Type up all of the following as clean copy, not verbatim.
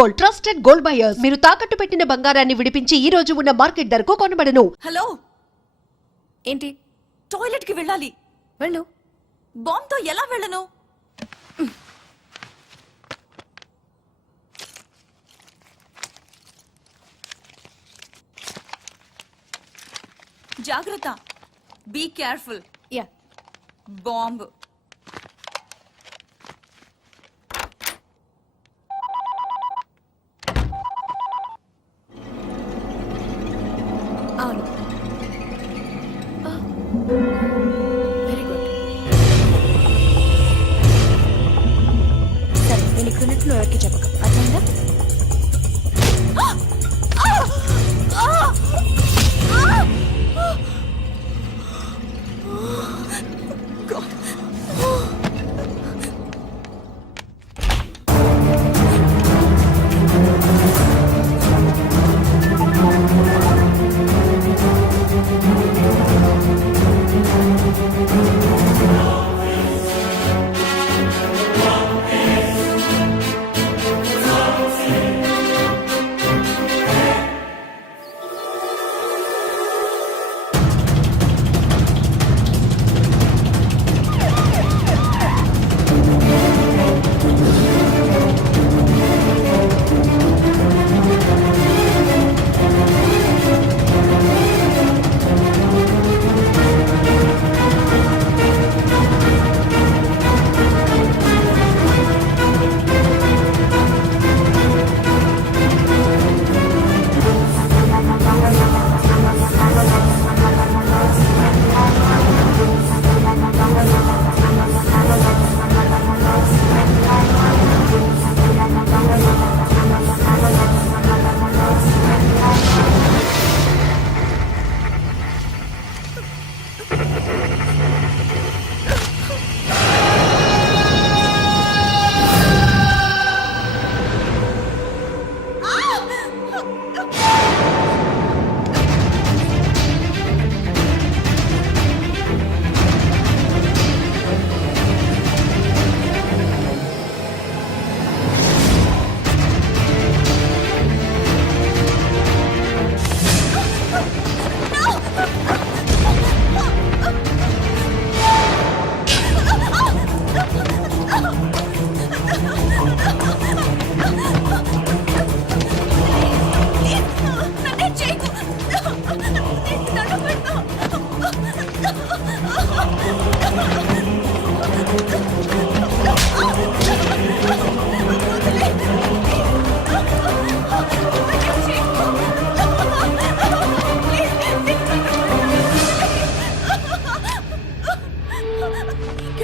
Gold, trusted gold buyers. మీరు తాకట్టు పెట్టిన బంగారాన్ని విడిపించి ఈ రోజు ఉన్న మార్కెట్ ధరకు కొనబడను. హలో, ఏంటి? టాయిలెట్ కి వెళ్ళాలి. వెళ్ళు. బాంబ్ తో ఎలా వెళ్ళను? జాగ్రత్త, బీ కేర్ఫుల్. యా. బాంబ్. అవును. Very good. సరే, నేను ఇక్కడ ఉన్నట్టు నువ్వు ఎవరికి చెప్పక, అర్థమైందా?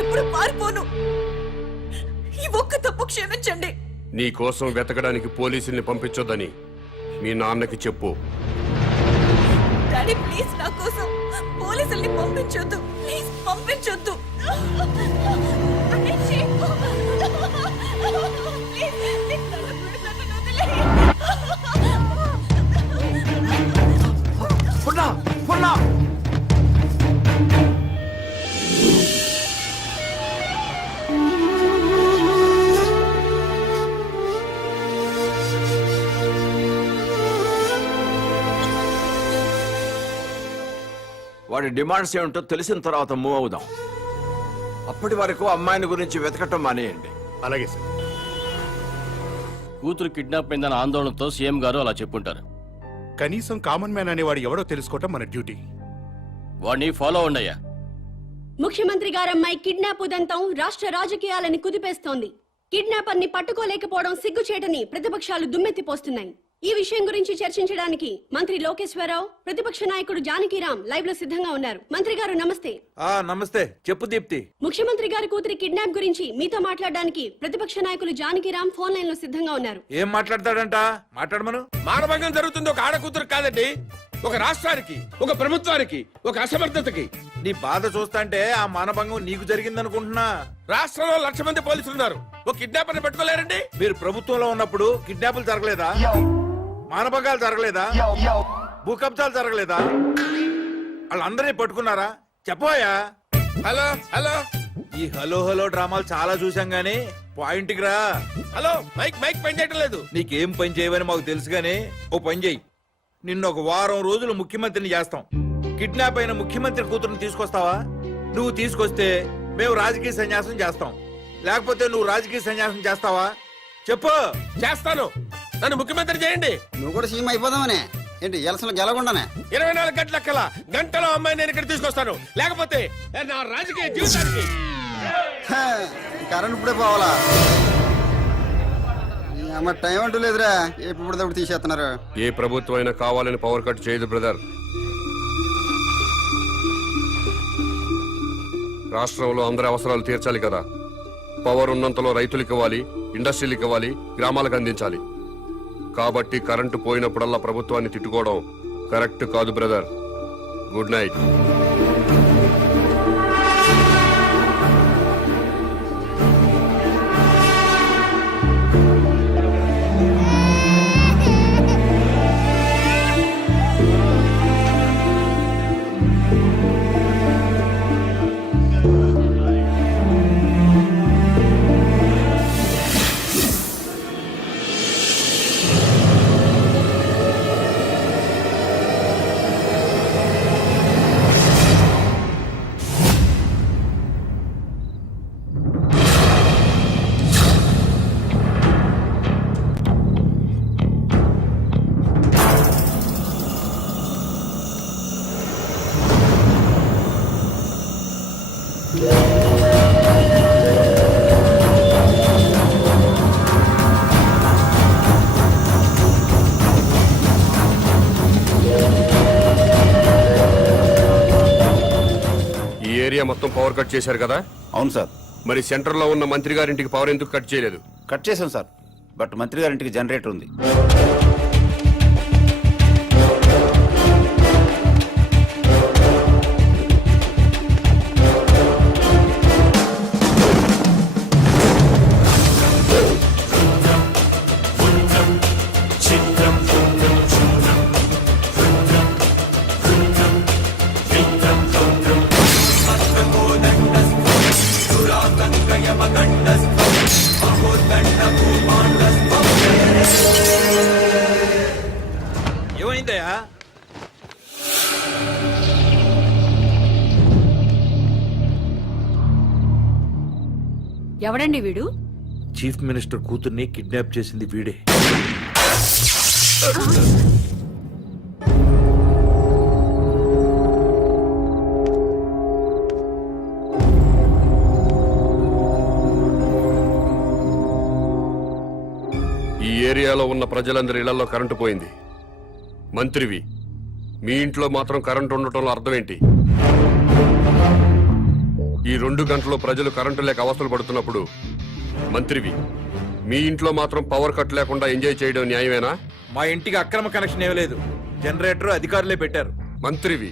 ఎప్పుడు పారిపోను. ఈ ఒక్క తప్పు క్షమించండి. నీ కోసం వెతకడానికి పోలీసుల్ని పంపించొద్దని మీ నాన్నకి చెప్పు. డాడీ, ప్లీజ్ నా కోసం పోలీసుల్ని పంపించొద్దు. ప్లీజ్ పంపించొద్దు. వాడి డిమాండ్స్ ఏమిటో తెలిసిన తర్వాత మూవ్ అవుదాం. అప్పటి వరకు అమ్మాయిని గురించి వెతకటం మానేయండి. అలాగే సార్. కూతురు కిడ్నాప్ అయిందన్న ఆందోళనతో సీఎం గారు అలా చెప్పుంటారు. కనీసం కామన్ మ్యాన్ అనేవాడు ఎవడో తెలుసుకోవటం మన డ్యూటీ. వాడిని ఫాలో అవ్వండియ్యా. ముఖ్యమంత్రి గారమ్మాయి కిడ్నాప్ ఉదంతం రాష్ట్ర రాజకీయాలని కుదిపేస్తోంది. కిడ్నాపర్ ని పట్టుకోలేకపోవడం సిగ్గుచేటని ప్రతిపక్షాలు దుమ్మెత్తిపోస్తున్నాయి. ఈ విషయం గురించి చర్చించడానికి మంత్రి లోకేశ్వరరావు, ప్రతిపక్ష నాయకుడు జానకిరాం లైవ్ లో సిద్ధంగా ఉన్నారు. మంత్రి గారు నమస్తే. నమస్తే. చెప్పు దీప్తి. ముఖ్యమంత్రి గారి కూతురి కిడ్నాప్ గురించి మీతో మాట్లాడడానికి ప్రతిపక్ష నాయకులు జానకిరాం ఫోన్ లైన్ లో సిద్ధంగా ఉన్నారు. ఏం మాట్లాడతాడంట? మాట్లాడమను. మానభంగం జరుగుతుంది ఒక ఆడకూతురు కాదండి, ఒక రాష్ట్రానికి, ఒక ప్రభుత్వానికి, ఒక అసమర్థతకి. నీ బాధ చూస్తాంటే ఆ మానభంగం నీకు జరిగిందనుకుంటున్నా. రాష్ట్రంలో 1,00,000 మంది పోలీసులు ఉన్నారు, ఒక కిడ్నాపర్ని పెట్టుకోలేరండి. మీరు ప్రభుత్వంలో ఉన్నప్పుడు కిడ్నాపులు జరగలేదా? మానభంగాలు జరగలేదా? భూకబ్జాలు జరగలేదా? వాళ్ళందరినీ పట్టుకున్నారా? చెప్పోయా. హలో హలో, ఈ హలో హలో డ్రామాలు చాలా చూసాం గానీ పాయింట్కి రా. హలో మైక్ మైక్ పని చేయటం లేదు. నీకేం పని చేయవని మాకు తెలుసు గానీ ఓ పని చెయ్యి. నిన్ను ఒక వారం రోజులు ముఖ్యమంత్రిని చేస్తాం. కిడ్నాప్ అయిన ముఖ్యమంత్రి కూతురుని తీసుకొస్తావా? నువ్వు తీసుకొస్తే మేము రాజకీయ సన్యాసం చేస్తాం. లేకపోతే నువ్వు రాజకీయ సన్యాసం చేస్తావా? చెప్పు. చేస్తాను. నన్ను ముఖ్యమంత్రి చేయండి. నువ్వు కూడా సీఎం అయిపోదామనే ఏంటి ఎలసలు గెలకుండానే 24 గంటల కల్లా గంటలో అమ్మాయి నేను ఇక్కడ తీసుకొస్తాను. లేకపోతే నా రాజకీయ జీవితానికి కరెంట్ ఇప్పుడే పోవాలా? అమ్మ టైం అంటూ లేదురా, ఎప్పుడు తీసేస్తున్నారు. ఏ ప్రభుత్వం అయినా కావాలని పవర్ కట్ చేయదు బ్రదర్. రాష్ట్రంలో అందరి అవసరాలు తీర్చాలి కదా. పవర్ ఉన్నంతలో రైతులకు ఇవ్వాలి, ఇండస్ట్రీలకు ఇవ్వాలి, గ్రామాలకు అందించాలి. కాబట్టి కరెంటు పోయినప్పుడల్లా ప్రభుత్వాన్ని తిట్టుకోవడం కరెక్ట్ కాదు బ్రదర్. Good night. మొత్తం పవర్ కట్ చేశారు కదా? అవును సార్. మరి సెంటర్ లో ఉన్న మంత్రి గారింటికి పవర్ ఎందుకు కట్ చేయలేదు? కట్ చేసాం సార్, బట్ మంత్రి గారింటికి జనరేటర్ ఉంది. ఏమైందయ్యా? ఎవడండి వీడు? చీఫ్ మినిస్టర్ కూతుర్ని కిడ్నాప్ చేసింది వీడే. ఈ ఏరియాలో ఉన్న ప్రజలందరి ఇళ్లలో కరెంటు పోయింది. మంత్రివి, మీ ఇంట్లో మాత్రం కరెంటు ఉండటంలో అర్థం ఏంటి? ఈ 2 గంటలు ప్రజలు కరెంటు లేక అవస్థలు పడుతున్నప్పుడు మంత్రివి, మీ ఇంట్లో మాత్రం పవర్ కట్ లేకుండా ఎంజాయ్ చేయడం న్యాయమేనా? మా ఇంటికి అక్రమ కనెక్షన్ ఏమీ లేదు. జనరేటర్ అధికారులే పెట్టారు. మంత్రివి,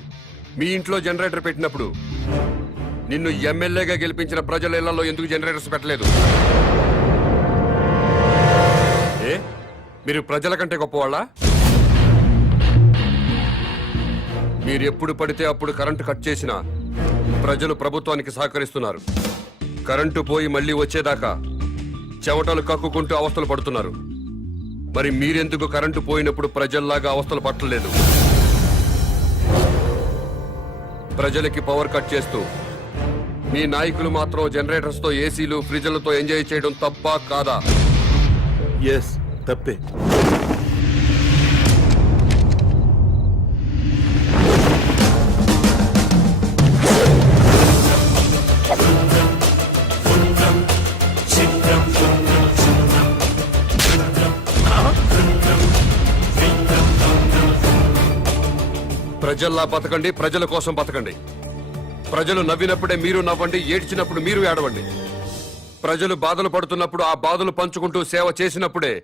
మీ ఇంట్లో జనరేటర్ పెట్టినప్పుడు నిన్ను ఎమ్మెల్యేగా గెలిపించిన ప్రజల ఇళ్లలో ఎందుకు జనరేటర్స్ పెట్టలేదు? ఏ, మీరు ప్రజల కంటే గొప్పవాళ్ళా? మీరు ఎప్పుడు పడితే అప్పుడు కరెంటు కట్ చేసినా ప్రజలు ప్రభుత్వానికి సహకరిస్తున్నారు. కరెంటు పోయి మళ్ళీ వచ్చేదాకా చెమటలు కక్కుకుంటూ అవస్థలు పడుతున్నారు. మరి మీరెందుకు కరెంటు పోయినప్పుడు ప్రజల్లాగా అవస్థలు పట్టలేదు? ప్రజలకి పవర్ కట్ చేస్తూ మీ నాయకులు మాత్రం జనరేటర్స్ తో, ఏసీలు, ఫ్రిడ్జ్లతో ఎంజాయ్ చేయడం తప్పా కాదా? ఎస్, తప్పే. ప్రజల్లా బతకండి, ప్రజల కోసం బతకండి. ప్రజలు నవ్వినప్పుడే మీరు నవ్వండి, ఏడ్చినప్పుడు మీరు ఏడవండి. ప్రజలు బాధలు పడుతున్నప్పుడు ఆ బాధలు పంచుకుంటూ సేవ చేసినప్పుడే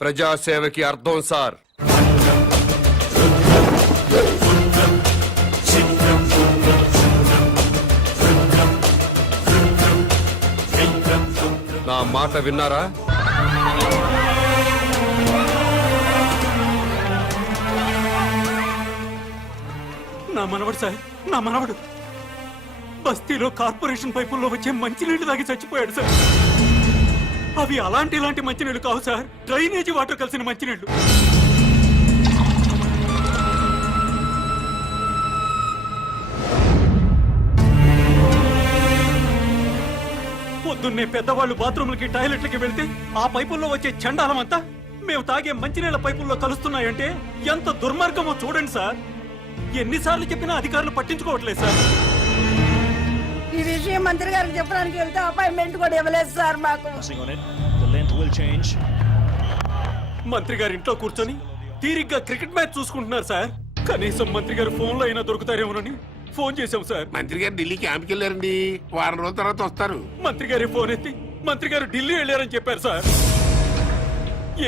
ప్రజాసేవకి అర్థం సార్. నా మాట విన్నారా? నా మనవడు సార్, నా మనవడు బస్తీలో కార్పొరేషన్ పైపుల్లో వచ్చే మంచినీళ్లు తాగి చచ్చిపోయాడు సార్. అవి ఇలాంటి మంచినీళ్లు కావు సార్, డ్రైనేజీ వాటర్ కలిసిన మంచినీళ్లు. పొద్దున్నే పెద్దవాళ్ళు బాత్రూమ్లకి టాయిలెట్లకి వెళ్తే ఆ పైపుల్లో వచ్చే చండాలమంతా మేము తాగే మంచినీళ్ల పైపుల్లో కలుస్తున్నాయంటే ఎంత దుర్మార్గమో చూడండి సార్. ఎన్నిసార్లు చెప్పినా అధికారులు పట్టించుకోవట్లేదు సార్. ఈ విషయం మంత్రి గారికి చెప్పడానికి వెళ్తే అపాయింట్మెంట్ కూడా ఇవ్వలేదు సార్ మాకు. మంత్రి గారి ఇంట్లో కూర్చొని తీరిగ్గా క్రికెట్ మ్యాచ్ చూసుకుంటున్నారు సార్. కనీసం మంత్రి గారు ఫోన్ లో అయినా దొరుకుతారేమోనని ఫోన్ చేశాం సార్. మంత్రి గారు ఢిల్లీ క్యాంప్కి వెళ్ళారండి, వారం రోజుల తర్వాత వస్తారు. మంత్రి గారి ఫోన్ ఎత్తి మంత్రి గారు ఢిల్లీ వెళ్ళారని చెప్పారు సార్.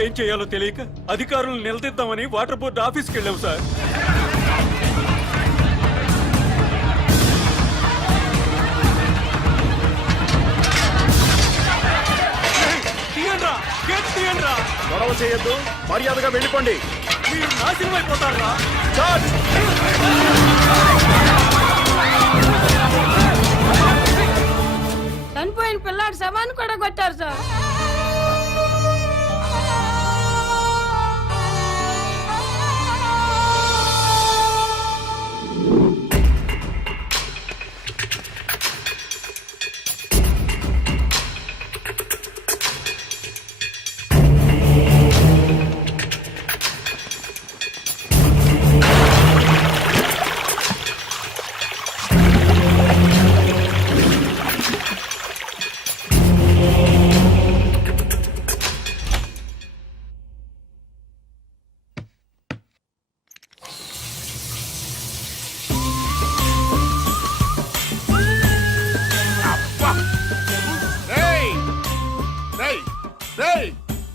ఏం చేయాలో తెలియక అధికారులను నిలదీద్దామని వాటర్ బోర్డు ఆఫీస్కి వెళ్ళాం సార్. గొడవ చేయొద్దు, మర్యాదగా వెళ్ళిపోండి. మీరు నాశనం అయిపోతారా? చనిపోయిన పిల్లాడు శవాన్ని కూడా కొట్టారు సార్.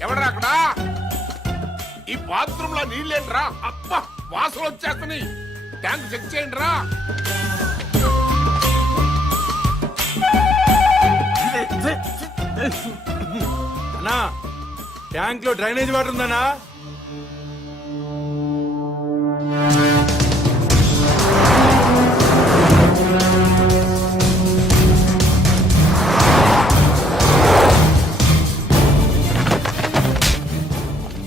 ఎవడరా అక్కడ? ఈ బాత్రూమ్ లో నీళ్ళేంట్రా? అబ్బా, వాసన వచ్చేస్తున్నాయి. ట్యాంక్ చెక్ చేయండి రా. అన్నా, ట్యాంక్ లో డ్రైనేజ్ వాటర్ ఉందన్నా?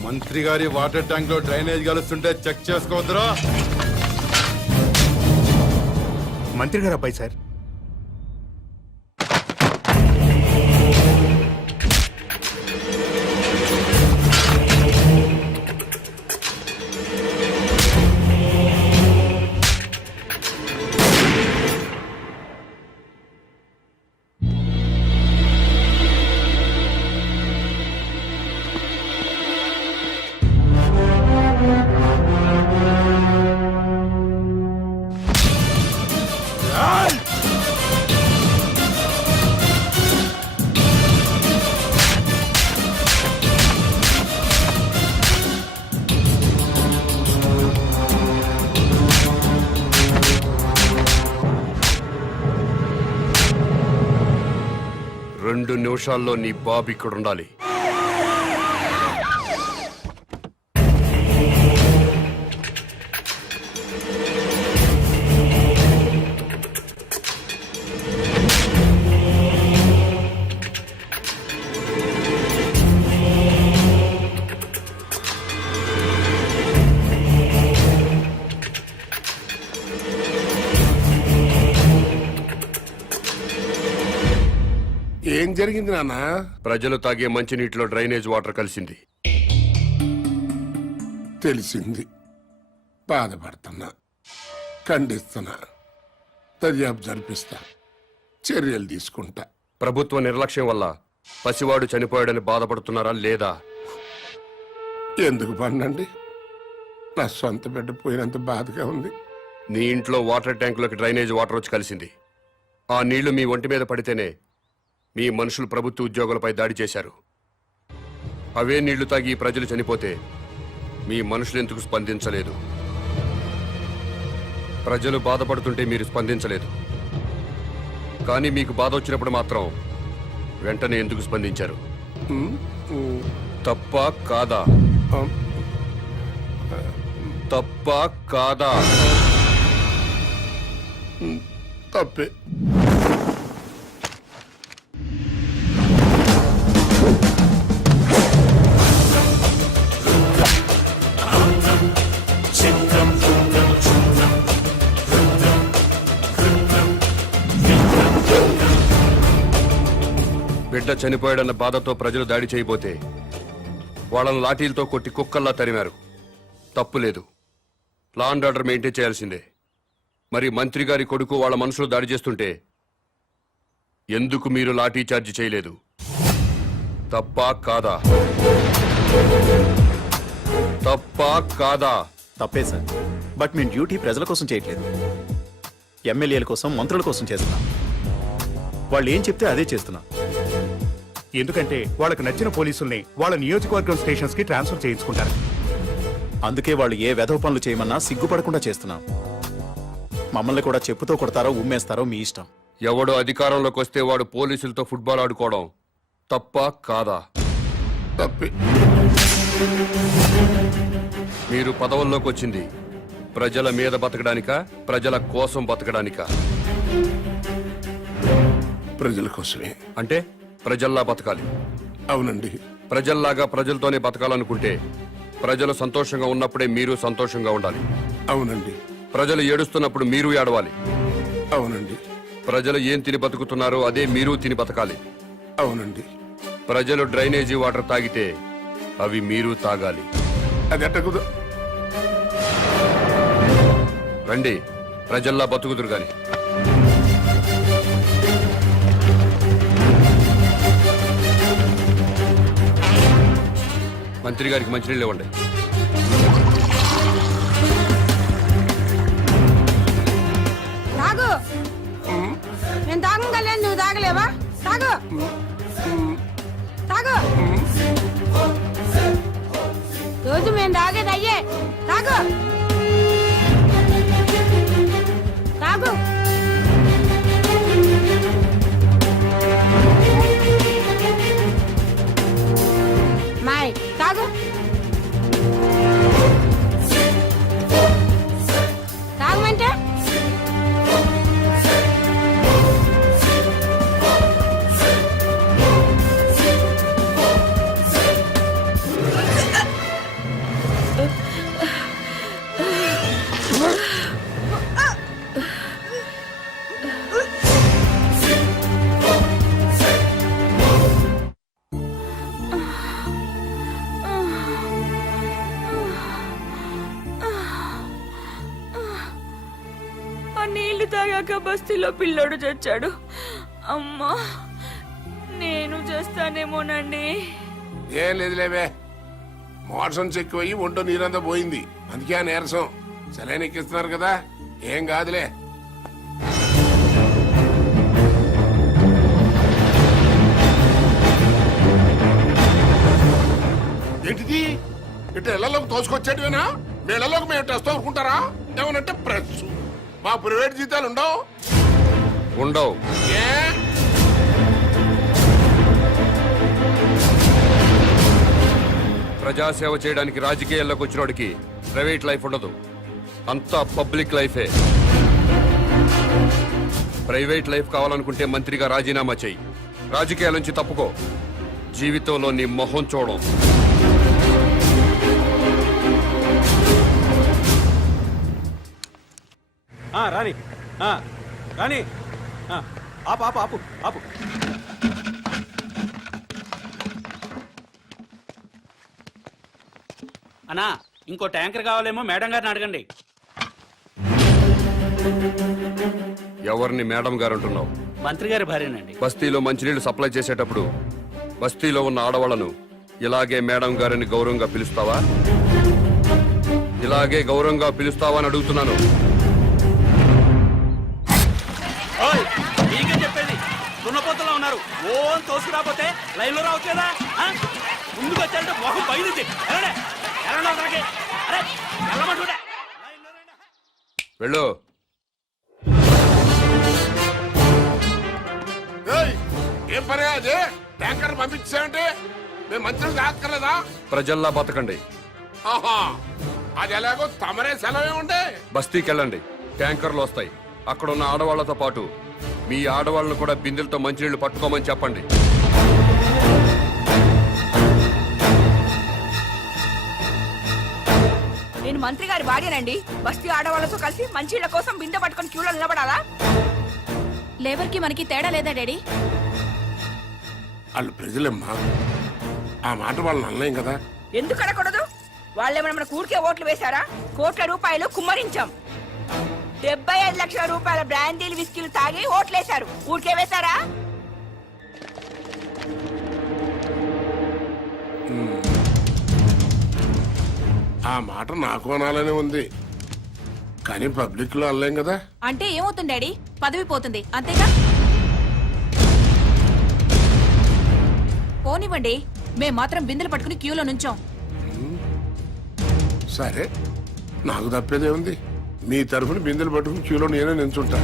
మంత్రి గారి వాటర్ ట్యాంక్ లో డ్రైనేజ్ కలుస్తుంటే చెక్ చేసుకోవద్దురా. మంత్రి గారు అబ్బాయి సార్. రెండు నిమిషాల్లో నీ బాబు ఇక్కడ ఉండాలి. ఏం జరిగింది నాన్న? ప్రజలు తాగే మంచినీటిలో డ్రైనేజ్ వాటర్ కలిసింది. తెలిసింది. బాధపడుతున్నా, ఖండిస్తున్నా, దర్యాప్తు జరిపిస్తా, చర్యలు తీసుకుంటా. ప్రభుత్వ నిర్లక్ష్యం వల్ల పసివాడు చనిపోయాడని బాధపడుతున్నారా లేదా? ఎందుకు పన్నండి? నా సొంత బిడ్డ పోయినంత బాధగా ఉంది. నీ ఇంట్లో వాటర్ ట్యాంకులోకి డ్రైనేజ్ వాటర్ వచ్చి కలిసింది. ఆ నీళ్లు మీ ఒంటి మీద పడితేనే మీ మనుషులు ప్రభుత్వ ఉద్యోగులపై దాడి చేశారు. అవే నీళ్లు తాగి ఈ ప్రజలు చనిపోతే మీ మనుషులు ఎందుకు స్పందించలేదు? ప్రజలు బాధపడుతుంటే మీరు స్పందించలేదు, కానీ మీకు బాధ వచ్చినప్పుడు మాత్రం వెంటనే ఎందుకు స్పందించారు? తప్ప కాదా? తప్ప కాదా? తప్పే. బిడ్డ చనిపోయాడన్న బాధతో ప్రజలు దాడి చేయబోతే వాళ్ళని లాఠీలతో కొట్టి కుక్కల్లా తరిమారు. తప్పులేదు, లా అండ్ ఆర్డర్ మెయింటైన్ చేయాల్సిందే. మరి మంత్రి గారి కొడుకు వాళ్ళ మనుషులు దాడి చేస్తుంటే ఎందుకు మీరు లాఠీ చార్జ్ చేయలేదు? తప్పా కాదా? తప్పా కాదా? తప్పే సార్, బట్ మేము డ్యూటీ ప్రజల కోసం చేయట్లేదు, ఎమ్మెల్యేల కోసం, మంత్రుల కోసం చేస్తున్నాం. వాళ్ళు ఏం చెప్తే అదే చేస్తున్నాం. ఎందుకంటే వాళ్ళకి నచ్చిన పోలీసుల్ని వాళ్ళ నియోజకవర్గం స్టేషన్స్ కి ట్రాన్స్ఫర్ చేయించుకుంటారు. అందుకే వాళ్ళు ఏ వెధవ పనులు చేయమన్నా సిగ్గుపడకుండా చేస్తున్నాం. మమ్మల్ని కూడా చెప్పుతో కొడతారో ఉమ్మేస్తారో మీ ఇష్టం. ఎవడో అధికారంలోకి వస్తే వాడు పోలీసులతో ఫుట్బాల్ ఆడుకోవడం తప్పా కాదా? తప్పి మీరు పదవుల్లోకి వచ్చింది ప్రజల మీద బతకడానికా, ప్రజల కోసం బతకడానికా? ప్రజల కోసమే. అంటే ప్రజల్లా బతకాలి. అవునండి. ప్రజల్లాగా ప్రజలతోనే బతకాలనుకుంటే ప్రజలు సంతోషంగా ఉన్నప్పుడే మీరు సంతోషంగా ఉండాలి. అవునండి. ప్రజలు ఏడుస్తున్నప్పుడు మీరు ఏడవాలి. అవునండి. ప్రజలు ఏం తిని బతుకుతున్నారో అదే మీరు తిని బతకాలి. అవునండి. ప్రజలు డ్రైనేజీ వాటర్ తాగితే అవి మీరు తాగాలి. అది ఎట్టకుదు. రండి, ప్రజల్లా బతుకుదురు గాని. మంత్రి గారికి మంచినీళ్ళు ఇవ్వండి. తాగు. నేను తాగలేదు, నువ్వు తాగలేవా? తాగు తాగు. రోజు మేము తాగేది అయ్యే. తాగు తాగు. మాయ్ తాగు. తాగమంటే నీళ్లు తాగాక బస్తీలో పిల్లోడు చచ్చాడు. అమ్మా, నేను చేస్తానేమోనండి. ఏం లేదులేవే, మోషన్స్ ఎక్కువయ్యి ఒంటో నీరంతా పోయింది, అందుకే ఆ నీరసం. సెలైన్ ఎక్కిస్తున్నారు కదా, ఏం కాదులే. ఏంటిది? ఇటు ఇళ్లలోకి తోసుకొచ్చేటివేనా? మీ ఇళ్లలోకి మేము టెస్ట్ అనుకుంటారా? ఏమనంటే ప్రెస్. మా ప్రైవేట్ జీతాలు ఉండవు. ఉండవు. ఏ ప్రజాసేవ చేయడానికి రాజకీయాల్లోకి వచ్చినోడికి ప్రైవేట్ లైఫ్ ఉండదు, అంతా పబ్లిక్ లైఫే. ప్రైవేట్ లైఫ్ కావాలనుకుంటే మంత్రిగా రాజీనామా చెయ్యి, రాజకీయాల నుంచి తప్పుకో. జీవితంలో నీ మొహం చూడం. రాని రాని, ఆపు ఆపు ఆపు ఆపు. అన్నా, ఇంకో ట్యాంకర్ కావాలేమో మేడం గారిని అడగండి. ఎవరిని మేడం గారు అంటున్నావు? మంత్రి గారి భార్యనండి. బస్తీలో మంచినీళ్లు సప్లై చేసేటప్పుడు బస్తీలో ఉన్న ఆడవాళ్లను ఇలాగే మేడం గారిని గౌరవంగా పిలుస్తావా? ఇలాగే గౌరవంగా పిలుస్తావా అని అడుగుతున్నాను. మీకే చెప్పేది, దున్నపోతలో ఉన్నారు. ఓన్ తోసుకురాపోతే లైన్ లో రావట్లేదా? ముందుకు వచ్చారంటే మొహం బయలుది. వెళ్ళు. ఏం పని అది? ట్యాంకర్ పంపించామంటే మేము మంచిగా రాక్కర్లేదా? ప్రజల్లా బతకండి. ఆహా, అది ఎలాగో తమరే సెలవే ఉండే. బస్తీకి వెళ్ళండి, ట్యాంకర్లు వస్తాయి. అక్కడ ఉన్న ఆడవాళ్లతో పాటు మీ ఆడవాళ్ళను కూడా బిందెలతో మంచినీళ్లు పట్టుకోమని చెప్పండి. నేను మంత్రి గారి భార్యనండి. బస్తీ ఆడవాళ్ళతో కలిసి మంచిళ్ళ కోసం బిందె పట్టుకొని క్యూలో నిలబడాలా? లేబర్ కి మనకి తేడా లేదా డాడీ? వాళ్ళు ప్రజలమ్మా. ఆ మాట వాళ్ళని అనలేం కదా. ఎందుకు అడగకూడదు? వాళ్ళేమైనా మన ఊరికే ఓట్లు వేశారా? కోట్ల రూపాయలు కుమ్మరించాం. 75 లక్షల రూపాయల బ్రాండీలు విస్కీలు తాగి ఓట్లేశారు. ఊరికే వేశారా? ఆ మాట నాకు అనాలనే ఉంది, కానీ పబ్లిక్ లో అనలేం కదా. అంటే ఏమవుతుంది డాడీ? పదవి పోతుంది అంతేగా. పోనివ్వండి, మేం మాత్రం బిందెలు పట్టుకుని క్యూలో నుంచోం. సరే, నాకు తప్పేదే ఉంది. మీ తరఫున బిందెలు పట్టుకుని క్యూలో నేనే నిల్చుంటా.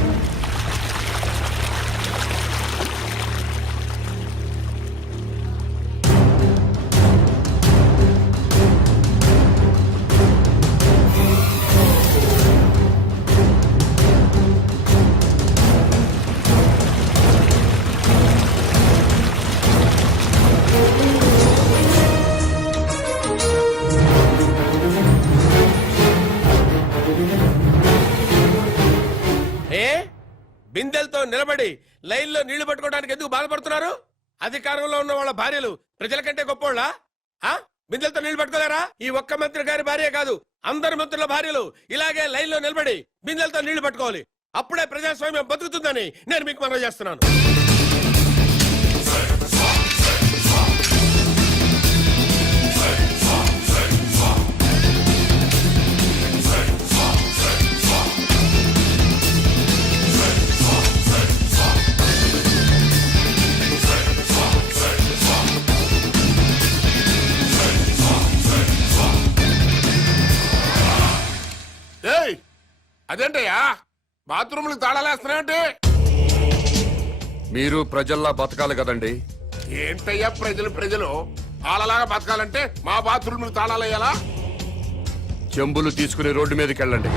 బిందెలతో నిలబడి లైన్లో నీళ్లు పట్టుకోవడానికి ఎందుకు బాధపడుతున్నారు? అధికారంలో ఉన్న వాళ్ళ భార్యలు ప్రజల కంటే గొప్పోళ్ళా? బిందెలతో నీళ్లు పట్టుకోలేరా? ఈ ఒక్క మంత్రి గారి భార్య కాదు, అందరి మంత్రుల భార్యలు ఇలాగే లైన్లో నిలబడి బిందెలతో నీళ్లు పట్టుకోవాలి. అప్పుడే ప్రజాస్వామ్యం బతుకుతుందని నేను మీకు మనవి చేస్తున్నాను. అదేంటయ్యా బాత్రూమ్లకు తాళాలేస్తున్నాయంటే? మీరు ప్రజల్లా బతకాలి కదండి. ఏంటయ్యా ప్రజలు వాళ్ళలాగా బతకాలంటే మా బాత్రూమ్లకు తాళాలేయాలా? చెంబులు తీసుకుని రోడ్డు మీదకి వెళ్ళండి.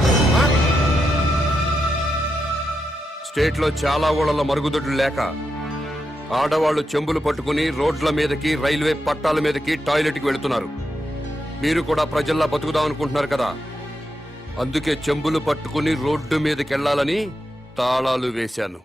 స్టేట్ లో చాలా ఊళ్ళలో మరుగుదొడ్లు లేక ఆడవాళ్లు చెంబులు పట్టుకుని రోడ్ల మీదకి, రైల్వే పట్టాల మీదకి, టాయిలెట్ కి వెళుతున్నారు. మీరు కూడా ప్రజల్లా బతుకుదాం అనుకుంటున్నారు కదా, అందుకే చెంబులు పట్టుకుని రోడ్డు మీదకి వెళ్ళాలని తాళాలు వేశాను.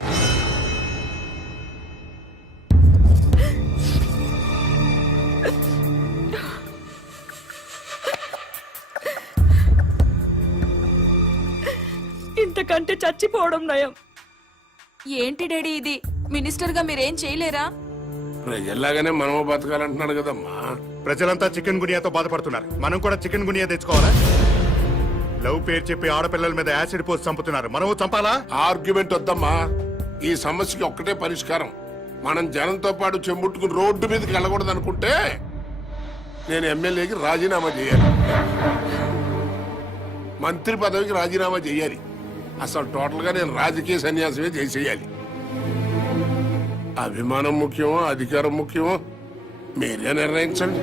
ఇంతకంటే చచ్చిపోవడం నయం. ఏంటి డాడీ ఇది? మినిస్టర్ గా మీరేం చేయలేరా? ప్రజల్లాగానే మనము బతకాలంటున్నాడు కదమ్మా. ప్రజలంతా చికెన్ గునియాతో బాధపడుతున్నారు, మనం కూడా చికెన్ గునియా తెచ్చుకోవాలా? లవ్ పేరు చెప్పి ఆడపిల్లల మీద యాసిడ్ పోసి చంపుతున్నారు, మనము చంపాలా? ఆర్గ్యుమెంట్ వద్దమ్మా. ఈ సమస్యకి ఒక్కటే పరిష్కారం. మనం జనంతో పాటు చెంబుట్టుకుని రోడ్డు మీదకి వెళ్ళకూడదు అనుకుంటే నేను ఎమ్మెల్యేకి రాజీనామా చేయాలి, మంత్రి పదవికి రాజీనామా చేయాలి. అసలు టోటల్ గా నేను రాజకీయ సన్యాసమే చేసేయాలి. అభిమానం ముఖ్యమో అధికారం ముఖ్యమో మీరే నిర్ణయించండి.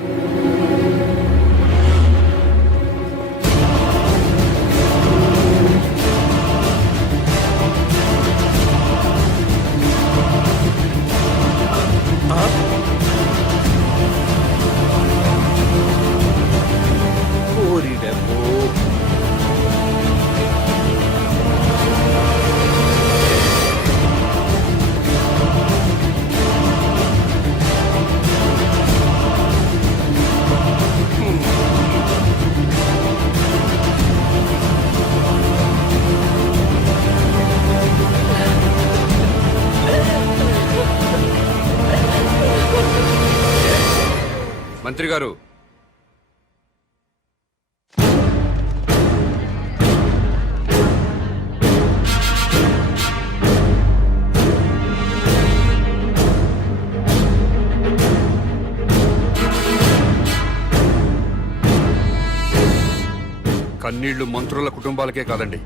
మంత్రి గారు, కన్నీళ్లు మంత్రుల కుటుంబాలకే కాదండి,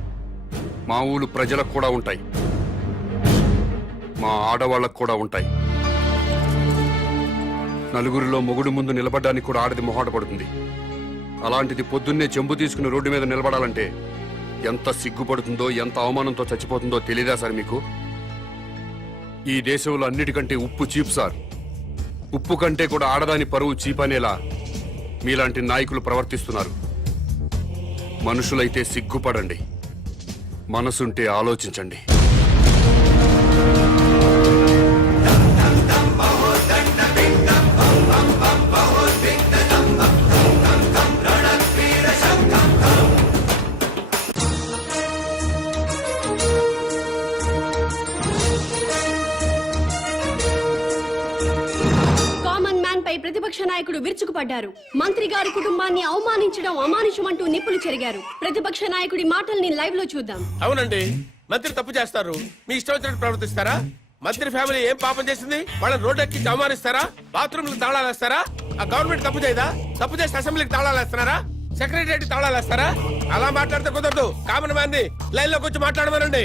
మా ఊరు ప్రజలకు కూడా ఉంటాయి, మా ఆడవాళ్లకు కూడా ఉంటాయి. నలుగురిలో మొగుడు ముందు నిలబడడానికి కూడా ఆడది మొహాట పడుతుంది. అలాంటిది పొద్దున్నే చెంబు తీసుకుని రోడ్డు మీద నిలబడాలంటే ఎంత సిగ్గుపడుతుందో, ఎంత అవమానంతో చచ్చిపోతుందో తెలీదా సార్ మీకు? ఈ దేశంలో అన్నిటికంటే ఉప్పు చీప్ సార్. ఉప్పు కంటే కూడా ఆడదాని పరువు చీప్ అనేలా మీలాంటి నాయకులు ప్రవర్తిస్తున్నారు. మనుషులైతే సిగ్గుపడండి, మనసుంటే ఆలోచించండి. దండం దండం బహో దండ విరుచుకుపడ్డారు. మంత్రి గారి కుటుంబాన్ని అవమానించడం అమానుషమంటూ నిప్పులు చెరిగారు. ప్రతిపక్ష నాయకుడి మాటల్ని లైవ్ లో చూద్దాం. అవునండి, మంత్రి తప్పు చేస్తారు, మీ ఇష్టం వచ్చినట్టు ప్రవర్తిస్తారా? మంత్రి ఫ్యామిలీ ఏం పాపం చేసింది? వాళ్ళని రోడ్డు ఎక్కి అవమానిస్తారా? బాత్రూమ్లకు తాళాలు వేస్తారా? ఆ గవర్నమెంట్ తప్పు చేయదా? తప్పు చేస్తే అసెంబ్లీకి తాళాలు వేస్తున్నారా? సెక్రటరీ తాళాలు వేస్తారా? అలా మాట్లాడితే కుదరదు. కామన్ మ్యాన్ ని లైన్ లోకి వచ్చి మాట్లాడమనండి.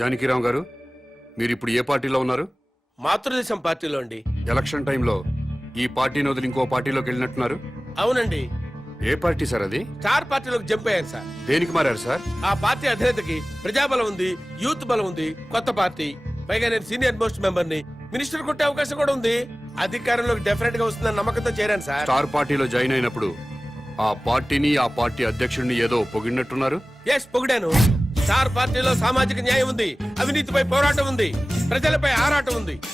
జానకిరామ్ గారు, మీరు ఇప్పుడు ఏ పార్టీలో ఉన్నారు? మాతృదేశం పార్టీలో అండి. ఎలక్షన్ టైంలో ఈ పార్టీని వదిలి ఇంకో పార్టీలోకి వెళ్ళినట్టున్నారు. అవునండి, ఏ పార్టీ సార్ అది? స్టార్ పార్టీలోకి జంప్ అయ్యాను సార్. దేనికి మారారు సార్? ఆ పార్టీ అధినేతకి ప్రజాబలం ఉంది, యూత్ బలం ఉంది, కొత్త పార్టీ. పైగా నేను సీనియర్ మోస్ట్ మెంబర్ ని, మినిస్టర్ కొట్టే అవకాశం కూడా ఉంది. అధికారంలోకి డెఫినెట్ గా వస్తుందని నమ్మకంతో చేరాను సార్. స్టార్ పార్టీలో జాయిన్ అయినప్పుడు ఆ పార్టీని, ఆ పార్టీ అధ్యక్షుడిని ఏదో పొగిడినట్టున్నారు. ఎస్, పొగిడాను. స్టార్ పార్టీలో సామాజిక న్యాయం ఉంది, అవినీతిపై పోరాటం ఉంది, ప్రజలపై ఆరాటం ఉంది.